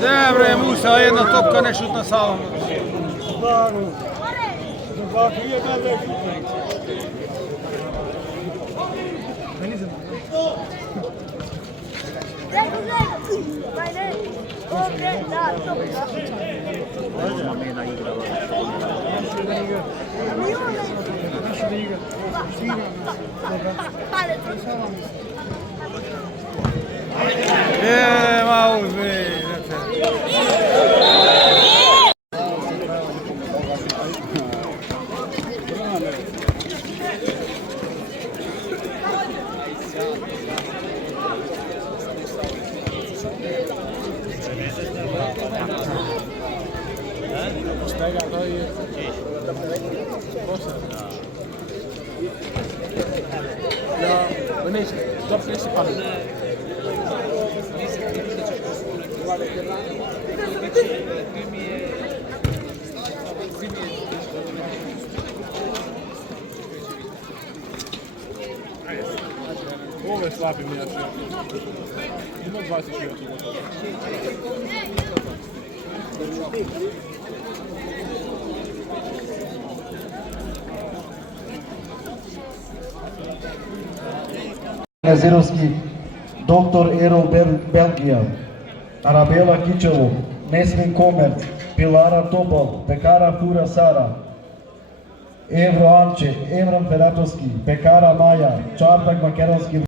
Dobre, Musa, jedna topka nešutna salama. Malo uzme. Ovo je slabi mjač. Ima 20 života. Zirovski, Dr. Erol Belgija, Arabela Kičevo, Nesrin Komerc, Pilara Topol, Pekara Fura Sara, Evro Anče, Emran Feratovski, Pekara Maja, Čardak Makeronski.